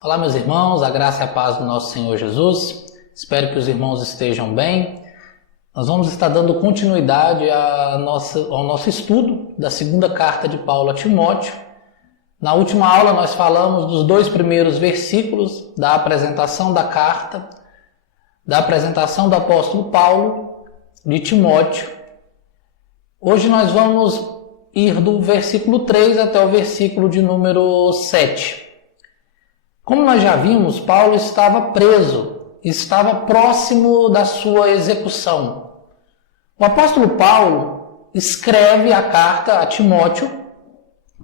Olá, meus irmãos, a graça e a paz do nosso Senhor Jesus. Espero que os irmãos estejam bem. Nós vamos estar dando continuidade ao nosso estudo da segunda carta de Paulo a Timóteo. Na última aula nós falamos dos 2 primeiros versículos da apresentação da carta, da apresentação do apóstolo Paulo de Timóteo. Hoje nós vamos ir do versículo 3 até o versículo de número 7. Como nós já vimos, Paulo estava preso, estava próximo da sua execução. O apóstolo Paulo escreve a carta a Timóteo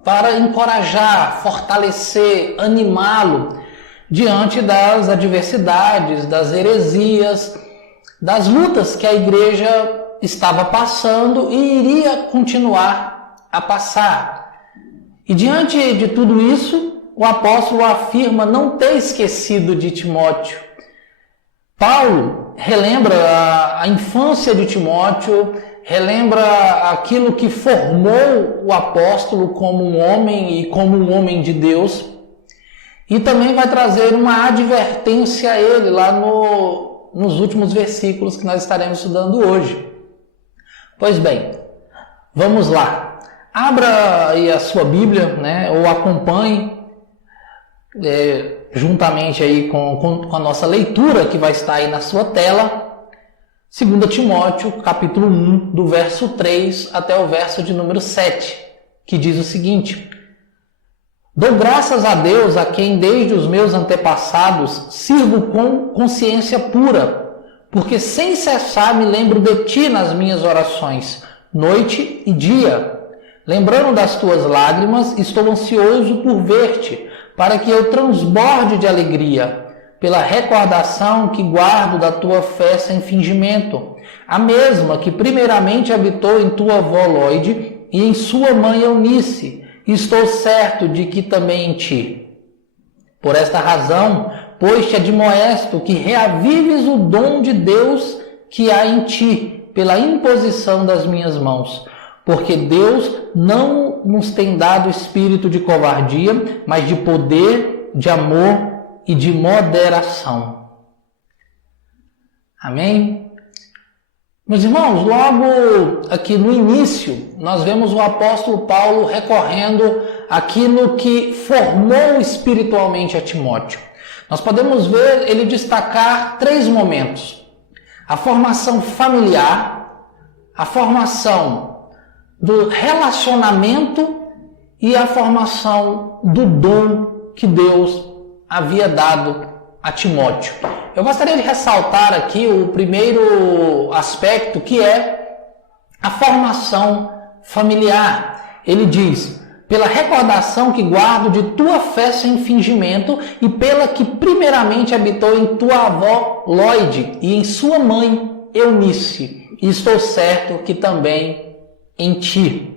para encorajar, fortalecer, animá-lo diante das adversidades, das heresias, das lutas que a igreja estava passando e iria continuar a passar. E diante de tudo isso, o apóstolo afirma não ter esquecido de Timóteo. Paulo relembra a infância de Timóteo, relembra aquilo que formou o apóstolo como um homem e como um homem de Deus, e também vai trazer uma advertência a ele lá nos últimos versículos que nós estaremos estudando hoje. Pois bem, vamos lá. Abra aí a sua Bíblia, ou acompanhe juntamente aí com a nossa leitura que vai estar aí na sua tela, 2 Timóteo, capítulo 1, do verso 3 até o verso de número 7, que diz o seguinte: Dou graças a Deus, a quem desde os meus antepassados sirvo com consciência pura, porque sem cessar me lembro de ti nas minhas orações, noite e dia. Lembrando das tuas lágrimas, estou ansioso por ver-te, para que eu transborde de alegria, pela recordação que guardo da tua fé sem fingimento, a mesma que primeiramente habitou em tua avó Loide e em sua mãe Eunice, e estou certo de que também em ti. Por esta razão, pois te admoesto que reavives o dom de Deus que há em ti, pela imposição das minhas mãos. Porque Deus não nos tem dado espírito de covardia, mas de poder, de amor e de moderação. Amém? Meus irmãos, logo aqui no início, nós vemos o apóstolo Paulo recorrendo àquilo que formou espiritualmente a Timóteo. Nós podemos ver ele destacar 3 momentos: a formação familiar, a formação do relacionamento e a formação do dom que Deus havia dado a Timóteo. Eu gostaria de ressaltar aqui o primeiro aspecto, que é a formação familiar. Ele diz: pela recordação que guardo de tua fé sem fingimento e pela que primeiramente habitou em tua avó Loide e em sua mãe Eunice, e estou certo que também em ti.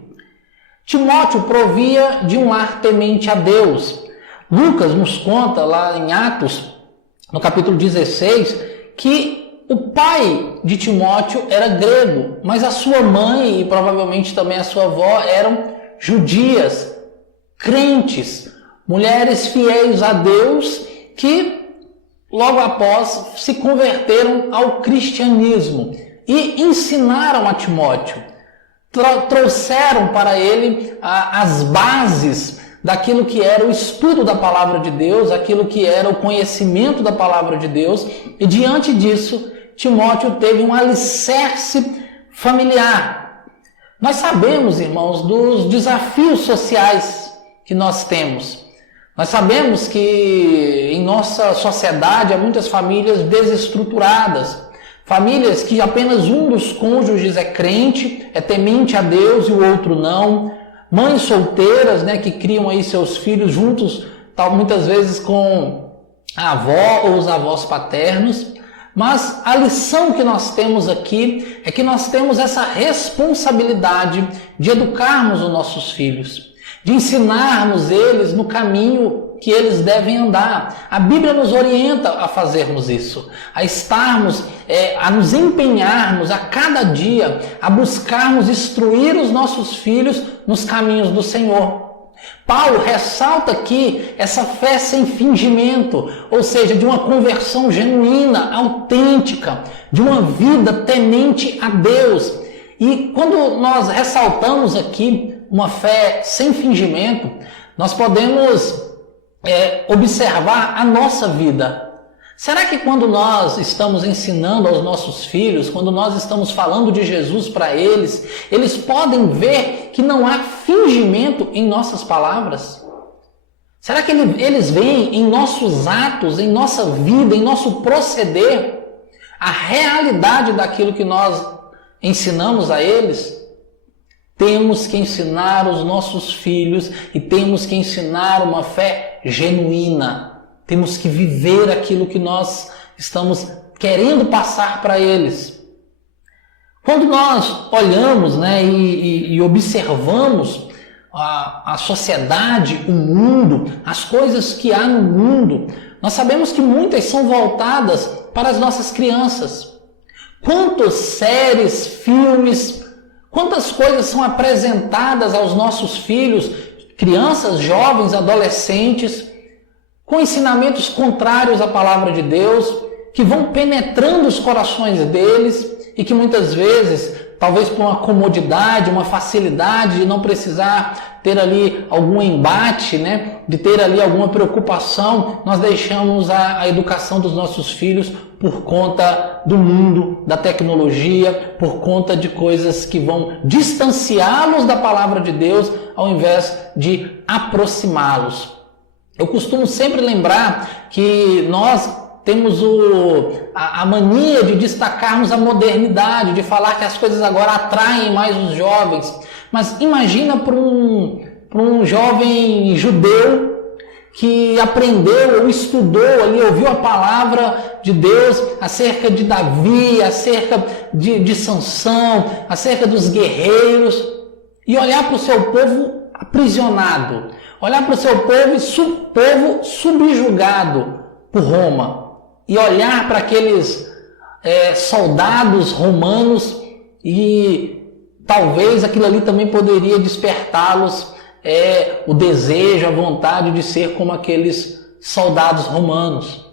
Timóteo provia de um lar temente a Deus. Lucas nos conta lá em Atos, no capítulo 16, que o pai de Timóteo era grego, mas a sua mãe e provavelmente também a sua avó eram judias, crentes, mulheres fiéis a Deus que logo após se converteram ao cristianismo e ensinaram a Timóteo. Trouxeram para ele as bases daquilo que era o estudo da palavra de Deus, aquilo que era o conhecimento da palavra de Deus, e diante disso, Timóteo teve um alicerce familiar. Nós sabemos, irmãos, dos desafios sociais que nós temos. Nós sabemos que em nossa sociedade há muitas famílias desestruturadas, famílias que apenas um dos cônjuges é crente, é temente a Deus e o outro não. Mães solteiras, que criam aí seus filhos juntos, muitas vezes com a avó ou os avós paternos. Mas a lição que nós temos aqui é que nós temos essa responsabilidade de educarmos os nossos filhos, de ensinarmos eles no caminho que eles devem andar. A Bíblia nos orienta a fazermos isso, a estarmos, a nos empenharmos a cada dia, a buscarmos instruir os nossos filhos nos caminhos do Senhor. Paulo ressalta aqui essa fé sem fingimento, ou seja, de uma conversão genuína, autêntica, de uma vida temente a Deus. E quando nós ressaltamos aqui uma fé sem fingimento, nós podemos observar a nossa vida. Será que quando nós estamos ensinando aos nossos filhos, quando nós estamos falando de Jesus para eles, eles podem ver que não há fingimento em nossas palavras? Será que eles veem em nossos atos, em nossa vida, em nosso proceder, a realidade daquilo que nós ensinamos a eles? Temos que ensinar os nossos filhos e temos que ensinar uma fé genuína. Temos que viver aquilo que nós estamos querendo passar para eles. Quando nós olhamos, e observamos a sociedade, o mundo, as coisas que há no mundo, nós sabemos que muitas são voltadas para as nossas crianças. Quantas séries, filmes, quantas coisas são apresentadas aos nossos filhos, crianças, jovens, adolescentes, com ensinamentos contrários à palavra de Deus, que vão penetrando os corações deles e que muitas vezes, talvez por uma comodidade, uma facilidade de não precisar ter ali algum embate, de ter ali alguma preocupação, nós deixamos a educação dos nossos filhos por conta do mundo, da tecnologia, por conta de coisas que vão distanciá-los da palavra de Deus, ao invés de aproximá-los. Eu costumo sempre lembrar que nós temos a mania de destacarmos a modernidade, de falar que as coisas agora atraem mais os jovens. Mas imagina para um jovem judeu que aprendeu ou estudou ali, ouviu a palavra de Deus acerca de Davi, acerca de Sansão, acerca dos guerreiros, e olhar para o seu povo aprisionado, olhar para o seu povo subjugado por Roma, e olhar para aqueles soldados romanos, e talvez aquilo ali também poderia despertá-los o desejo, a vontade de ser como aqueles soldados romanos.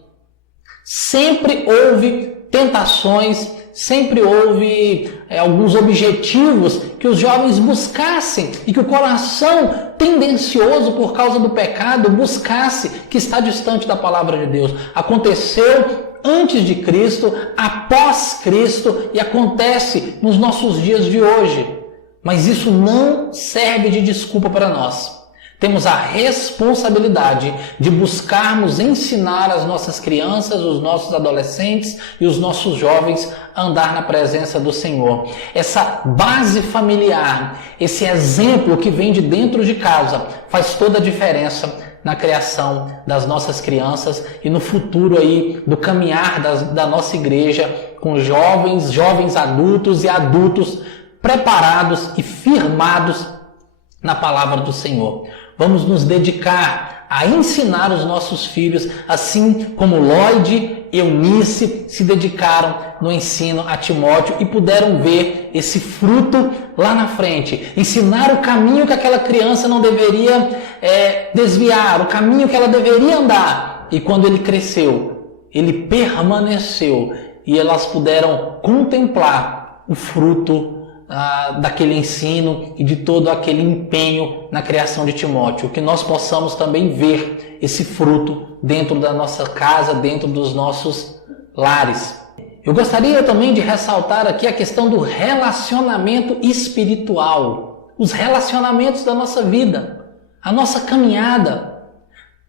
Sempre houve tentações, sempre houve alguns objetivos que os jovens buscassem e que o coração tendencioso por causa do pecado buscasse, que está distante da palavra de Deus. Aconteceu antes de Cristo, após Cristo, e acontece nos nossos dias de hoje. Mas isso não serve de desculpa para nós. Temos a responsabilidade de buscarmos ensinar as nossas crianças, os nossos adolescentes e os nossos jovens a andar na presença do Senhor. Essa base familiar, esse exemplo que vem de dentro de casa, faz toda a diferença na criação das nossas crianças e no futuro aí do caminhar da nossa igreja com jovens adultos e adultos preparados e firmados na palavra do Senhor. Vamos nos dedicar a ensinar os nossos filhos, assim como Lloyd e Eunice se dedicaram no ensino a Timóteo e puderam ver esse fruto lá na frente. Ensinar o caminho que aquela criança não deveria desviar, o caminho que ela deveria andar. E quando ele cresceu, ele permaneceu e elas puderam contemplar o fruto daquele ensino e de todo aquele empenho na criação de Timóteo, que nós possamos também ver esse fruto dentro da nossa casa, dentro dos nossos lares. Eu gostaria também de ressaltar aqui a questão do relacionamento espiritual, os relacionamentos da nossa vida, a nossa caminhada.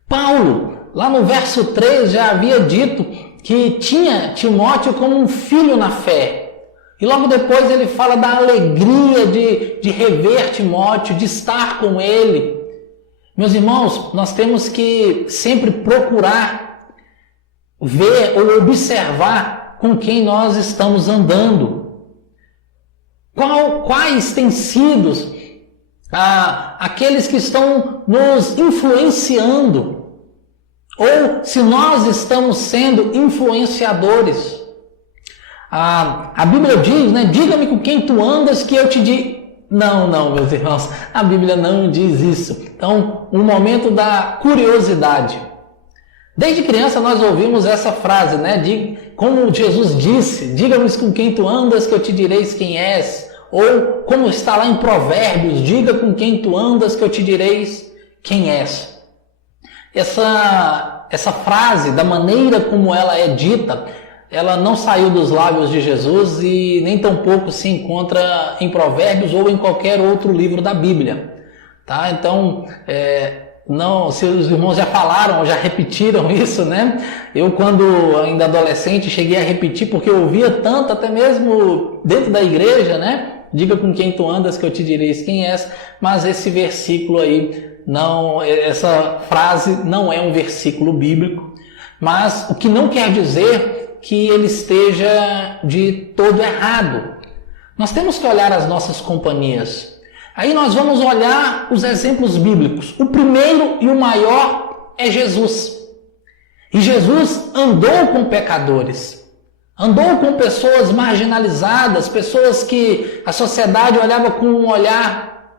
Paulo, lá no verso 3, já havia dito que tinha Timóteo como um filho na fé. E logo depois ele fala da alegria de rever Timóteo, de estar com ele. Meus irmãos, nós temos que sempre procurar ver ou observar com quem nós estamos andando. Quais têm sido aqueles que estão nos influenciando? Ou se nós estamos sendo influenciadores? A Bíblia diz, diga-me com quem tu andas que eu te Não, meus irmãos, a Bíblia não diz isso. Então, um momento da curiosidade. Desde criança nós ouvimos essa frase, né? Como Jesus disse, diga-me com quem tu andas que eu te direis quem és. Ou como está lá em Provérbios, diga com quem tu andas que eu te direis quem és. Essa frase, da maneira como ela é dita, ela não saiu dos lábios de Jesus e nem tampouco se encontra em Provérbios ou em qualquer outro livro da Bíblia. Tá? Então, não, se os irmãos já falaram, já repetiram isso, né? Eu, quando ainda adolescente, cheguei a repetir porque eu ouvia tanto, até mesmo dentro da igreja, né? Diga com quem tu andas que eu te direis quem és. Mas esse versículo aí, não, essa frase não é um versículo bíblico, mas o que não quer dizer que ele esteja de todo errado. Nós temos que olhar as nossas companhias. Aí nós vamos olhar os exemplos bíblicos. O primeiro e o maior é Jesus. E Jesus andou com pecadores. Andou com pessoas marginalizadas, pessoas que a sociedade olhava com um olhar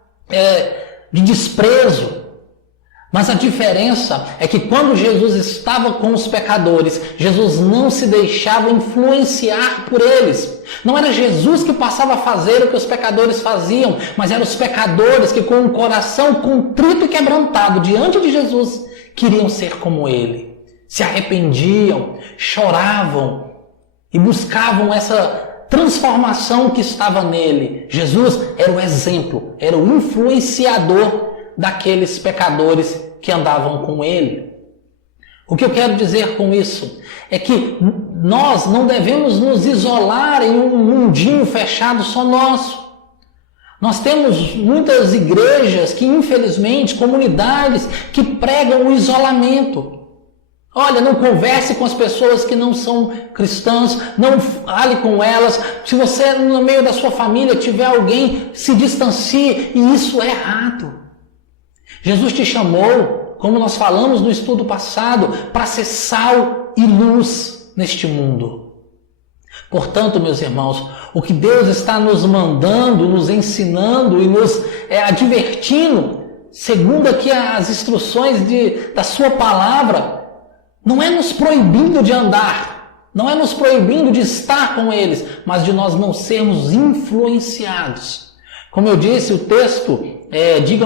de desprezo. Mas a diferença é que quando Jesus estava com os pecadores, Jesus não se deixava influenciar por eles. Não era Jesus que passava a fazer o que os pecadores faziam, mas eram os pecadores que, com o coração contrito e quebrantado diante de Jesus, queriam ser como ele. Se arrependiam, choravam e buscavam essa transformação que estava nele. Jesus era o exemplo, era o influenciador daqueles pecadores que andavam com ele. O que eu quero dizer com isso é que nós não devemos nos isolar em um mundinho fechado só nosso. Nós temos muitas igrejas que, infelizmente, comunidades que pregam o isolamento. Olha, não converse com as pessoas que não são cristãs, não fale com elas. Se você, no meio da sua família, tiver alguém, se distancie, e isso é errado. Jesus te chamou, como nós falamos no estudo passado, para ser sal e luz neste mundo. Portanto, meus irmãos, o que Deus está nos mandando, nos ensinando e nos advertindo, segundo aqui as instruções da sua palavra, não é nos proibindo de andar, não é nos proibindo de estar com eles, mas de nós não sermos influenciados. Como eu disse, o texto,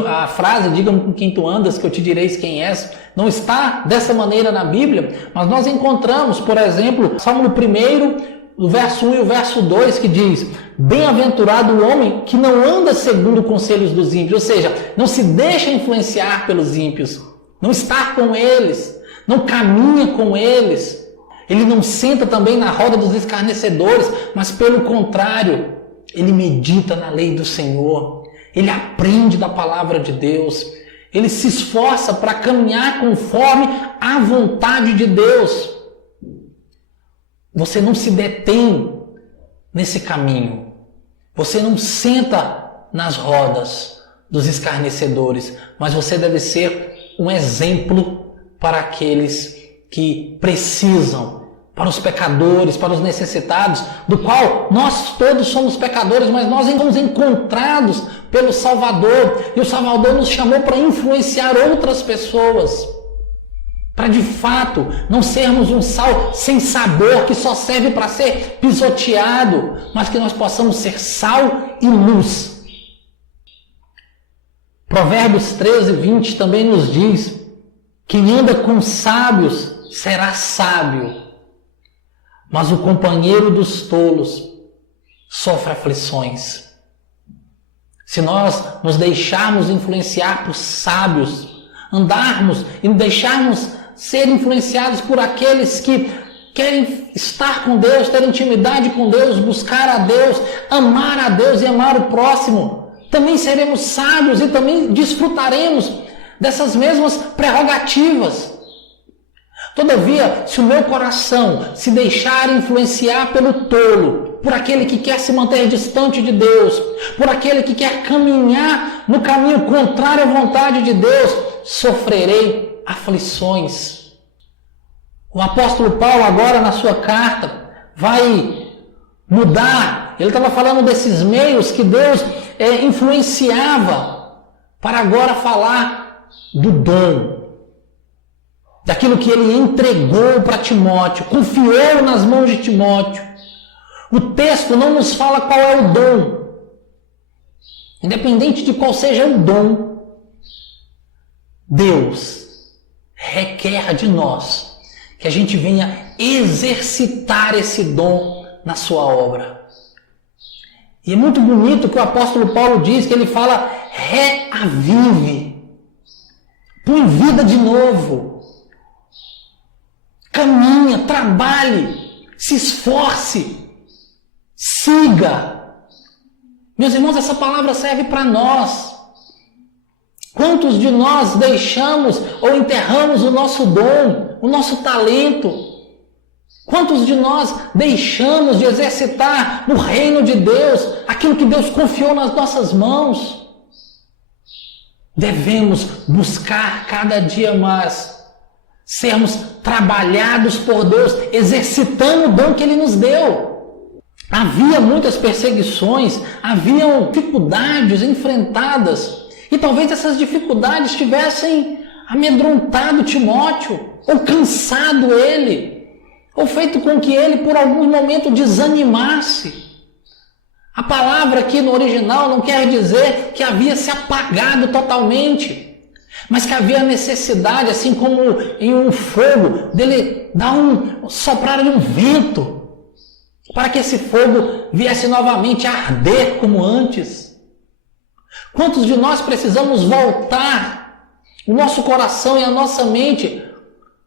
a frase, diga-me com quem tu andas, que eu te direis quem és, não está dessa maneira na Bíblia, mas nós encontramos, por exemplo, Salmo 1, o verso 1 e o verso 2, que diz: bem-aventurado o homem que não anda segundo conselhos dos ímpios, ou seja, não se deixa influenciar pelos ímpios, não está com eles, não caminha com eles, ele não senta também na roda dos escarnecedores, mas pelo contrário, ele medita na lei do Senhor, ele aprende da palavra de Deus, ele se esforça para caminhar conforme a vontade de Deus. Você não se detém nesse caminho, você não senta nas rodas dos escarnecedores, mas você deve ser um exemplo para aqueles que precisam, para os pecadores, para os necessitados, do qual nós todos somos pecadores, mas nós somos encontrados pelo Salvador, e o Salvador nos chamou para influenciar outras pessoas, para de fato não sermos um sal sem sabor, que só serve para ser pisoteado, mas que nós possamos ser sal e luz. Provérbios 13:20 também nos diz: quem anda com sábios será sábio, mas o companheiro dos tolos sofre aflições. Se nós nos deixarmos influenciar por sábios, andarmos e nos deixarmos ser influenciados por aqueles que querem estar com Deus, ter intimidade com Deus, buscar a Deus, amar a Deus e amar o próximo, também seremos sábios e também desfrutaremos dessas mesmas prerrogativas. Todavia, se o meu coração se deixar influenciar pelo tolo, por aquele que quer se manter distante de Deus, por aquele que quer caminhar no caminho contrário à vontade de Deus, sofrerei aflições. O apóstolo Paulo agora na sua carta vai mudar ele estava falando desses meios que Deus influenciava para agora falar do dom, daquilo que ele entregou para Timóteo, confiou nas mãos de Timóteo. O texto não nos fala qual é o dom. Independente de qual seja o dom, Deus requer de nós que a gente venha exercitar esse dom na sua obra. E é muito bonito que o apóstolo Paulo diz, que ele fala: reavive, põe vida de novo, caminha, trabalhe, se esforce, siga. Meus irmãos, essa palavra serve para nós. Quantos de nós deixamos ou enterramos o nosso dom, o nosso talento? Quantos de nós deixamos de exercitar no reino de Deus aquilo que Deus confiou nas nossas mãos? Devemos buscar cada dia mais sermos trabalhados por Deus, exercitando o dom que Ele nos deu. Havia muitas perseguições, haviam dificuldades enfrentadas, e talvez essas dificuldades tivessem amedrontado Timóteo, ou cansado ele, ou feito com que ele por algum momento desanimasse. A palavra aqui no original não quer dizer que havia se apagado totalmente, mas que havia necessidade, assim como em um fogo, dele dar soprar um vento, para que esse fogo viesse novamente a arder como antes. Quantos de nós precisamos voltar o nosso coração e a nossa mente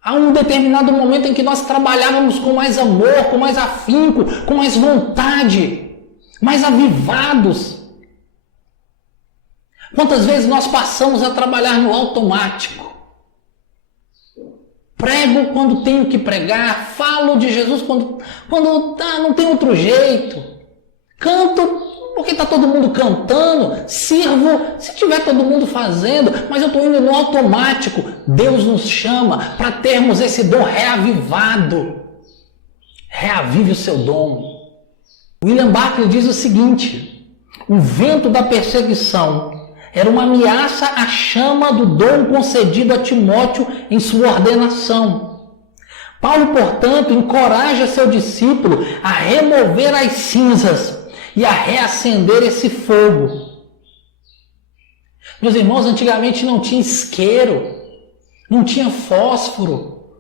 a um determinado momento em que nós trabalhávamos com mais amor, com mais afinco, com mais vontade, mais avivados? Quantas vezes nós passamos a trabalhar no automático? Prego quando tenho que pregar, falo de Jesus quando não tem outro jeito, canto porque está todo mundo cantando, sirvo se tiver todo mundo fazendo, mas eu estou indo no automático. Deus nos chama para termos esse dom reavivado. Reavive o seu dom. William Barclay diz o seguinte: o vento da perseguição era uma ameaça à chama do dom concedido a Timóteo em sua ordenação. Paulo, portanto, encoraja seu discípulo a remover as cinzas e a reacender esse fogo. Meus irmãos, antigamente não tinha isqueiro, não tinha fósforo.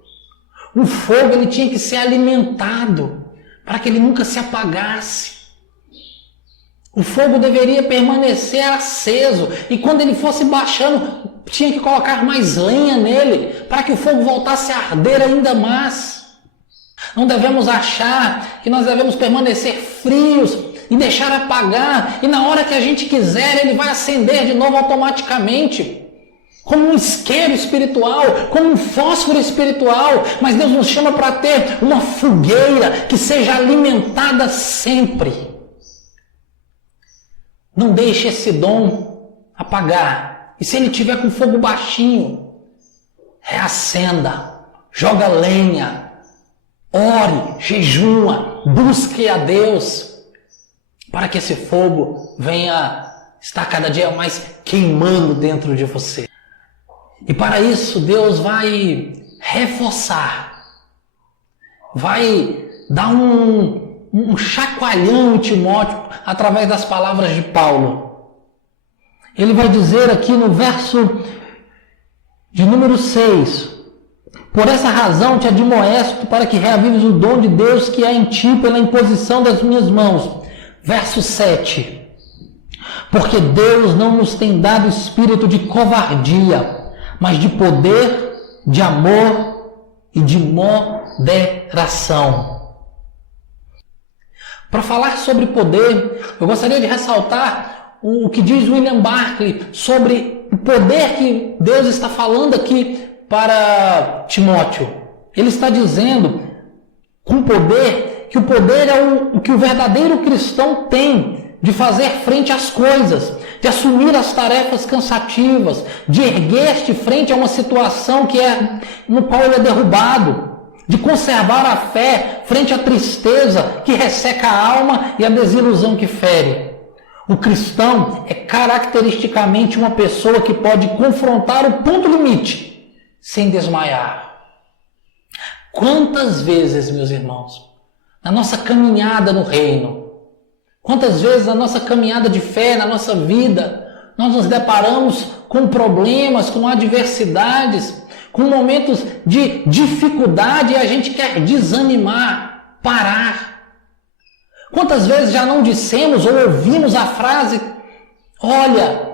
O fogo ele tinha que ser alimentado para que ele nunca se apagasse. O fogo deveria permanecer aceso, e quando ele fosse baixando, tinha que colocar mais lenha nele para que o fogo voltasse a arder ainda mais. Não devemos achar que nós devemos permanecer frios e deixar apagar, e na hora que a gente quiser ele vai acender de novo automaticamente, como um isqueiro espiritual, como um fósforo espiritual. Mas Deus nos chama para ter uma fogueira que seja alimentada sempre. Não deixe esse dom apagar, e se ele tiver com fogo baixinho, reacenda, joga lenha, ore, jejua, busque a Deus, para que esse fogo venha estar cada dia mais queimando dentro de você. E para isso Deus vai reforçar, vai dar um chacoalhão em Timóteo através das palavras de Paulo. Ele vai dizer aqui no verso de número 6: por essa razão te admoesto para que reavives o dom de Deus que há em ti pela imposição das minhas mãos. Verso 7. Porque Deus não nos tem dado espírito de covardia, mas de poder, de amor e de moderação. Para falar sobre poder, eu gostaria de ressaltar o que diz William Barclay sobre o poder que Deus está falando aqui para Timóteo. Ele está dizendo com poder que o poder é o que o verdadeiro cristão tem de fazer frente às coisas, de assumir as tarefas cansativas, de erguer-se frente a uma situação no qual ele é derrubado. de conservar a fé frente à tristeza que resseca a alma e à desilusão que fere. O cristão é caracteristicamente uma pessoa que pode confrontar o ponto limite sem desmaiar. Quantas vezes, meus irmãos, na nossa caminhada no reino, quantas vezes na nossa caminhada de fé, na nossa vida, nós nos deparamos com problemas, com adversidades, com momentos de dificuldade e a gente quer desanimar, parar. Quantas vezes já não dissemos ou ouvimos a frase: olha,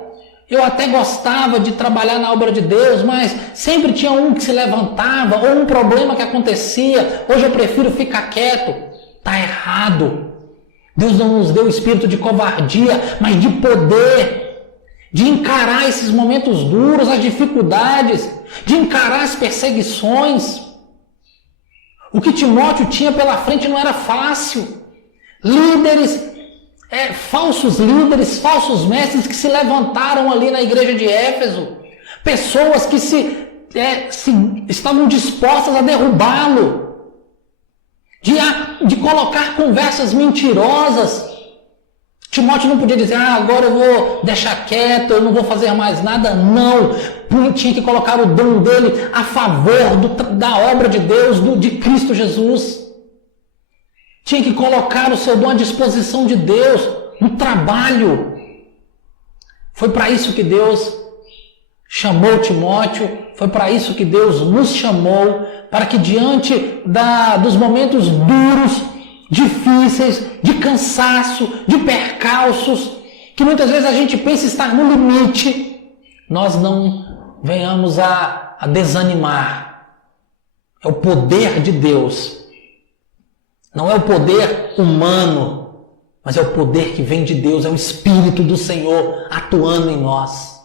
eu até gostava de trabalhar na obra de Deus, mas sempre tinha um que se levantava, ou um problema que acontecia, hoje eu prefiro ficar quieto. Está errado. Deus não nos deu o espírito de covardia, mas de poder, de encarar esses momentos duros, as dificuldades, de encarar as perseguições. O que Timóteo tinha pela frente não era fácil. Falsos líderes, falsos mestres que se levantaram ali na igreja de Éfeso. Pessoas que estavam dispostas a derrubá-lo. De colocar conversas mentirosas. Timóteo não podia dizer: agora eu vou deixar quieto, eu não vou fazer mais nada. Não, tinha que colocar o dom dele a favor da obra de Deus, de Cristo Jesus. Tinha que colocar o seu dom à disposição de Deus, no trabalho. Foi para isso que Deus chamou Timóteo, foi para isso que Deus nos chamou, para que diante dos momentos duros, difíceis, de cansaço, de percalços, que muitas vezes a gente pensa estar no limite, nós não venhamos a desanimar. É o poder de Deus. Não é o poder humano, mas é o poder que vem de Deus, é o Espírito do Senhor atuando em nós.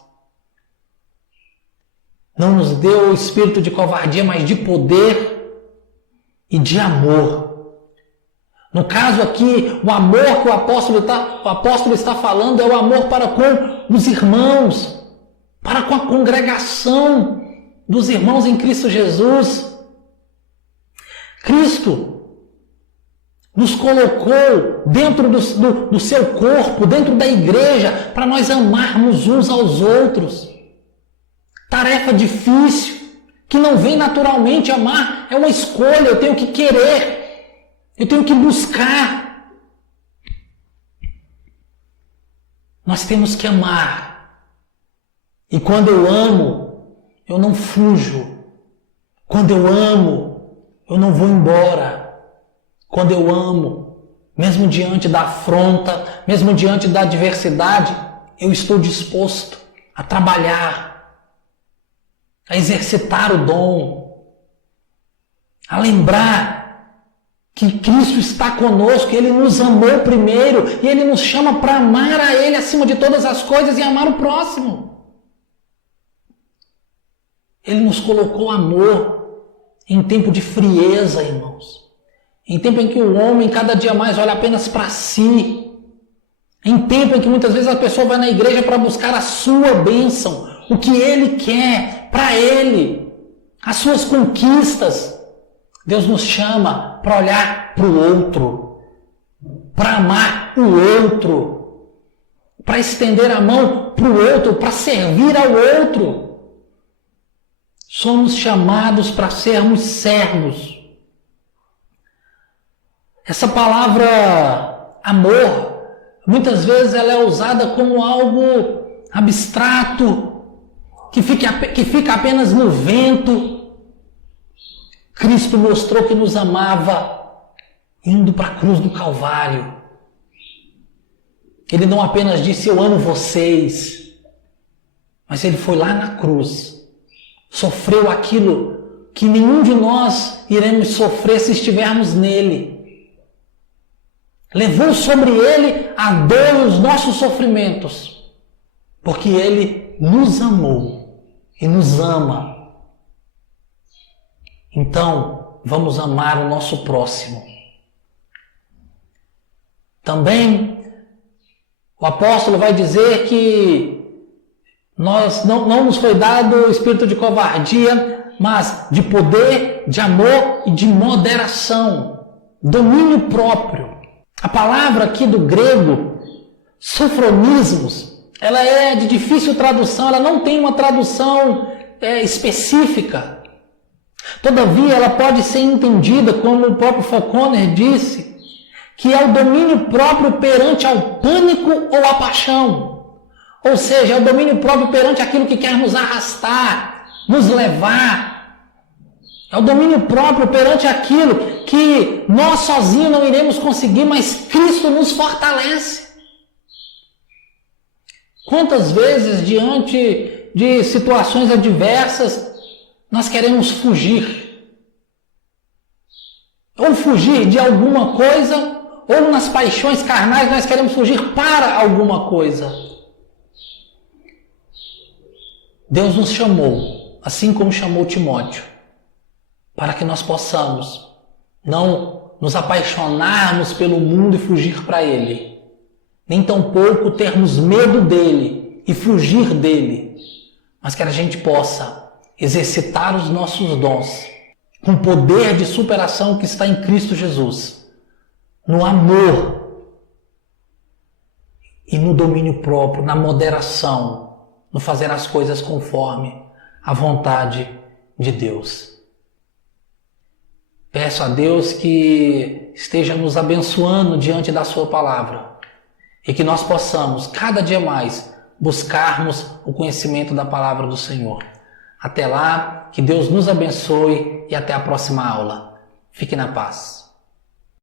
Não nos deu o espírito de covardia, mas de poder e de amor. No caso aqui, o amor que o apóstolo está falando é o amor para com os irmãos, para com a congregação dos irmãos em Cristo Jesus. Cristo nos colocou dentro do seu corpo, dentro da igreja, para nós amarmos uns aos outros. Tarefa difícil, que não vem naturalmente. Amar é uma escolha, eu tenho que querer, eu tenho que buscar. Nós temos que amar. E quando eu amo, eu não fujo. Quando eu amo, eu não vou embora. Quando eu amo, mesmo diante da afronta, mesmo diante da adversidade, eu estou disposto a trabalhar, a exercitar o dom, a lembrar que Cristo está conosco, Ele nos amou primeiro e Ele nos chama para amar a Ele acima de todas as coisas e amar o próximo. Ele nos colocou amor em tempo de frieza, irmãos. Em tempo em que o homem cada dia mais olha apenas para si. Em tempo em que muitas vezes a pessoa vai na igreja para buscar a sua bênção, o que ele quer para ele, as suas conquistas. Deus nos chama para olhar para o outro, para amar o outro, para estender a mão para o outro, para servir ao outro. Somos chamados para sermos servos. Essa palavra amor, muitas vezes ela é usada como algo abstrato, que fica apenas no vento. Cristo mostrou que nos amava indo para a cruz do Calvário. Ele não apenas disse: eu amo vocês, mas ele foi lá na cruz, sofreu aquilo que nenhum de nós iremos sofrer se estivermos nele. Levou sobre ele a dor e os nossos sofrimentos, porque ele nos amou e nos ama. Então, vamos amar o nosso próximo. Também, o apóstolo vai dizer que não nos foi dado o espírito de covardia, mas de poder, de amor e de moderação, domínio próprio. A palavra aqui do grego, sofronismos, ela é de difícil tradução, ela não tem uma tradução específica. Todavia, ela pode ser entendida, como o próprio Falconer disse, que é o domínio próprio perante ao pânico ou à paixão. Ou seja, é o domínio próprio perante aquilo que quer nos arrastar, nos levar. É o domínio próprio perante aquilo que nós sozinhos não iremos conseguir, mas Cristo nos fortalece. Quantas vezes, diante de situações adversas, nós queremos fugir? Ou fugir de alguma coisa, ou nas paixões carnais nós queremos fugir para alguma coisa. Deus nos chamou, assim como chamou Timóteo, para que nós possamos não nos apaixonarmos pelo mundo e fugir para ele, nem tampouco termos medo dele e fugir dele, mas que a gente possa exercitar os nossos dons com o poder de superação que está em Cristo Jesus, no amor e no domínio próprio, na moderação, no fazer as coisas conforme a vontade de Deus. Peço a Deus que esteja nos abençoando diante da sua palavra e que nós possamos, cada dia mais, buscarmos o conhecimento da palavra do Senhor. Até lá, que Deus nos abençoe e até a próxima aula. Fique na paz.